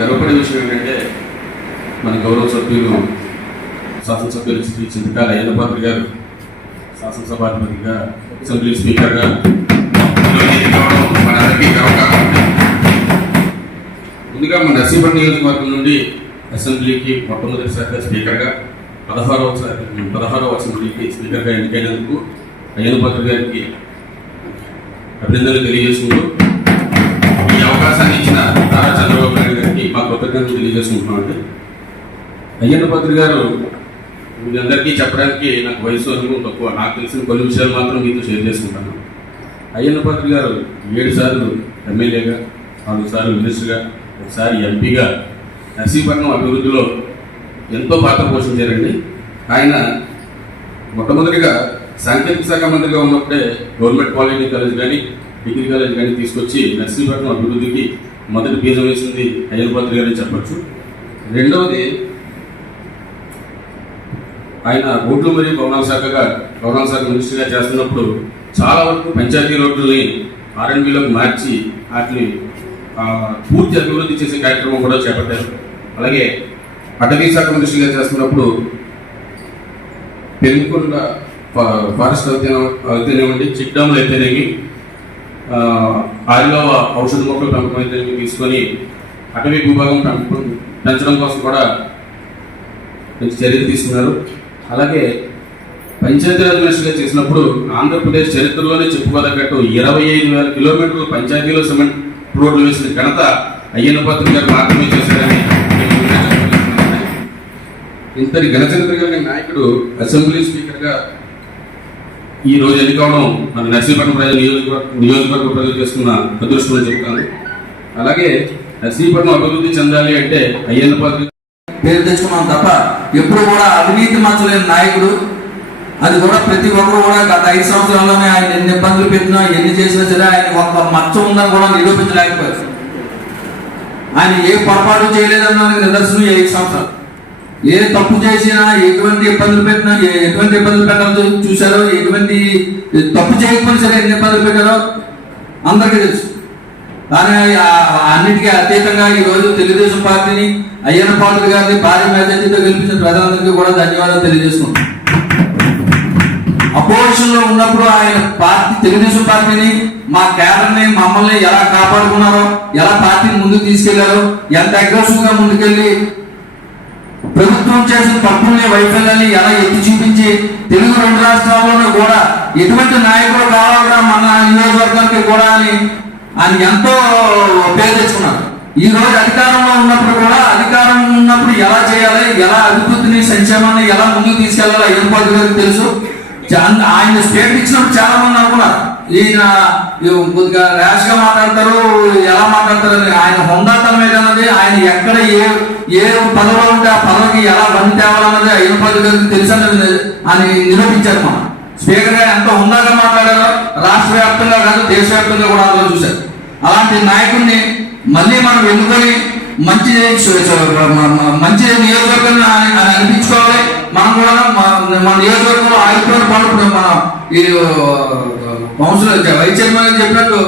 గర్వపడే విషయం ఏంటంటే మన గౌరవ సభ్యులు శాసనసభ్యులు శ్రీ చింతకాల అయ్యన్నపాత్రి గారు శాసనసభాధిపతిగా అసెంబ్లీ స్పీకర్గా మనందరికీ గర్వకారణం. ముందుగా మన నర్సీపట్నం నియోజకవర్గం నుండి అసెంబ్లీకి మొట్టమొదటిసారిగా స్పీకర్గా 16వ అసెంబ్లీకి స్పీకర్గా ఎన్నికైనందుకు అయ్యన్నపాత్రి గారికి అభినందనలు తెలియజేసుకుంటూ ఈ అవకాశాన్ని ఇచ్చిన నారా చంద్రబాబు నాయుడు గారికి మా కృతజ్ఞతలు తెలియజేసుకుంటున్నామండి. అయ్యన్నపాత్రి గారు మీ అందరికీ చెప్పడానికి నాకు వయసు అనుభవం తక్కువ. నాకు తెలిసిన కొన్ని విషయాలు మాత్రం మీతో షేర్ చేసుకుంటాను. అయ్యన్నపాత్రి గారు 7 సార్లు ఎమ్మెల్యేగా, 4 సార్లు మినిస్టర్గా, 1 సారి ఎంపీగా నర్సీపట్నం అభివృద్ధిలో ఎంతో పాత్ర పోషించారండి. ఆయన మొట్టమొదటిగా సాంకేతిక శాఖ మంత్రిగా ఉన్నప్పుడే గవర్నమెంట్ పాలిటెక్నిక్ కాలేజ్ కానీ, డిగ్రీ కాలేజ్ కానీ తీసుకొచ్చి నర్సీపట్నం అభివృద్ధికి మొదటి బీజం వేసింది అయ్యన్నపాత్రి గారని చెప్పచ్చు. రెండవది, ఆయన రోడ్లు మరియు భవనాల శాఖ మినిస్టర్గా చేస్తున్నప్పుడు చాలా వరకు పంచాయతీ రోడ్లని R&Bలోకి మార్చి వాటిని పూర్తి అభివృద్ధి చేసే కార్యక్రమం కూడా చేపట్టారు. అలాగే అటవీ శాఖ మినిస్టర్గా చేస్తున్నప్పుడు పెనుకొండ ఫారెస్ట్ అయితేనేమండి, చెక్ డ్యాములు అయితేనేమి, ఆరిలో ఔషధ మొక్కలు పెంపకం అయితేనేమి తీసుకొని అటవీ భూభాగం పెంచడం కోసం కూడా చర్యలు తీసుకున్నారు. అలాగే పంచాయతీరాజ్ మినిస్టర్గా చేసినప్పుడు ఆంధ్రప్రదేశ్ చరిత్రలోనే చెప్పుకోదగ్గట్టు 25,000 కిలోమీటర్లు పంచాయతీలో సిమెంట్ రోడ్లు వేసిన ఘనత అయ్యన్నపాత్రి గారు మాత్రమే చేశారని ఇంతటి ఘనచరిత్ర కలిగిన నాయకుడు అసెంబ్లీ స్పీకర్గా ఈ రోజు ఎన్నికవడం మన నర్సీపట్నం నియోజకవర్గ ప్రజలు చేసుకున్న అదృష్టం చెప్తాను. అలాగే నర్సీపట్నం అభివృద్ధి చెందాలి అంటే అయ్యన్నపాత్రి పేరు తెచ్చుకున్నాం తప్ప ఎప్పుడు కూడా అవినీతి మచ్చలేని నాయకుడు. అది కూడా ప్రతి ఒక్కరు కూడా గత 5 సంవత్సరాల్లోనే ఆయన ఎన్ని ఇబ్బందులు పెట్టినా, ఎన్ని చేసినా సరే ఆయన ఒక మచ్చ ఉందని కూడా నిరూపించలేకపోయారు. ఆయన ఏ పొరపాటు చేయలేదన్నదానికి నిదర్శనం 5 సంవత్సరాలు. ఏ తప్పు చేసినా, ఎటువంటి ఇబ్బందులు పెట్టినా, ఎటువంటి ఇబ్బందులు పెట్టాలో చూశారో, ఎటువంటి తప్పు చేయకపోయినా సరే ఎన్ని ఇబ్బందులు పెట్టారో అందరికీ తెలుసు. కానీ అన్నిటికీ అతీతంగా ఈ రోజు తెలుగుదేశం పార్టీని, అయ్యన్నపాత్రి గారిని భారీ మెజార్టీతో గెలిపించిన ప్రజలందరికీ కూడా ధన్యవాదాలు తెలియజేసుకుంటాం. అపోజిషన్ లో ఉన్నప్పుడు ఆయన పార్టీ, తెలుగుదేశం పార్టీని, మా కేడర్ని, మమ్మల్ని ఎలా కాపాడుకున్నారో, ఎలా పార్టీని ముందుకు తీసుకెళ్లారో, ఎంత అగ్రెసివ్ గా ముందుకెళ్లి ప్రభుత్వం చేసిన తప్పుల్ని, వైఫల్యాన్ని ఎలా ఎత్తి చూపించి తెలుగు 2 రాష్ట్రాల్లోనూ కూడా ఎటువంటి నాయకులు కావాలన్నా మన నియోజకవర్గానికి కూడా అని ఆయన ఎంతో పేరు తెచ్చుకున్నారు. ఈ రోజు అధికారంలో ఉన్నప్పుడు కూడా అధికారం ఉన్నప్పుడు ఎలా చేయాలి, ఎలా అభివృద్ధిని, సంక్షేమాన్ని ఎలా ముందుకు తీసుకెళ్లాలో అయ్యన్నపాత్రి గారికి తెలుసు. ఆయన స్టేట్ ఇచ్చినప్పుడు చాలా మంది అనుకున్నారు ఈయన కొద్దిగా ర్యాష్ గా మాట్లాడతారు, ఎలా మాట్లాడతారు అని. ఆయన హుందాతనం ఏదన్నది, ఆయన ఎక్కడ ఏ పదవిలో ఉంటే ఆ పదవికి ఎలా బండి తేవాలన్నది అయ్యన్నపాత్రి గారికి తెలుసు అని నిరూపించారు. మనం స్పీకర్ గా ఎంత హుందాగా మాట్లాడారో రాష్ట్ర వ్యాప్తంగా కాదు, దేశవ్యాప్తంగా కూడా అందరూ చూశారు. అలాంటి నాయకుడిని మళ్ళీ మనం ఎన్నుకొని మంచి నియోజకవర్గాన్ని అనిపించుకోవాలి. మనం కూడా మన నియోజకవర్గంలో ఆగిపోయిన పనులు మన ఈ కౌన్సిలర్ వైస్ చైర్మన్ చెప్పినట్టు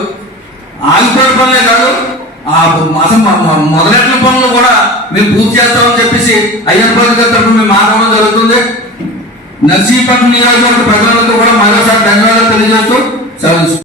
ఆగిపోయిన పనులే కాదు, అసలు మొదలెట్ల పనులు కూడా మేము పూర్తి చేస్తామని చెప్పేసి అయ్యన్నపాత్రి గారి తరఫున మేము మాట్లాడడం జరుగుతుంది. నర్సీపట్నం నియోజకవర్గ ప్రజలందరూ కూడా మరోసారి ధన్యవాదాలు తెలియజేస్తూ